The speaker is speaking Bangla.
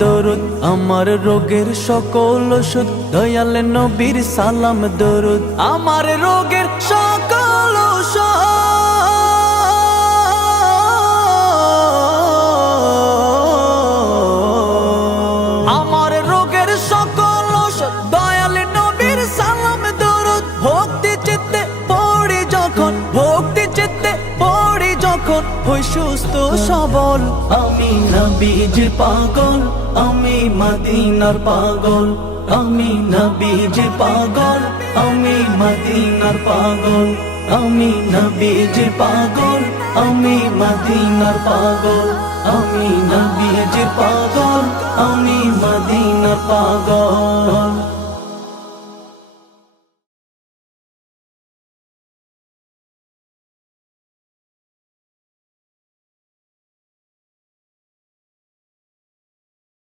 দরুদ আমার রোগের সকল ওষুধ, দয়াল নবীর সালাম দরুদ আমার রোগের সকল ওষুধ। আমার রোগের সকল ওষুধ, দয়াল নবীর সালাম দরুদ। ভক্তি চিত্তে পড়ি যখন, ভক্তি চিত্তে পড়ি যখন, হই সুস্থ সবল। আমি নবীজির পাগল, আমি মদিনার পাগল, আমি নবীজির পাগল, আমি মদিনার পাগল, আমি নবীজির পাগল, আমি মদিনার পাগল, আমি নবীজির পাগল, আমি মদিনার পাগল।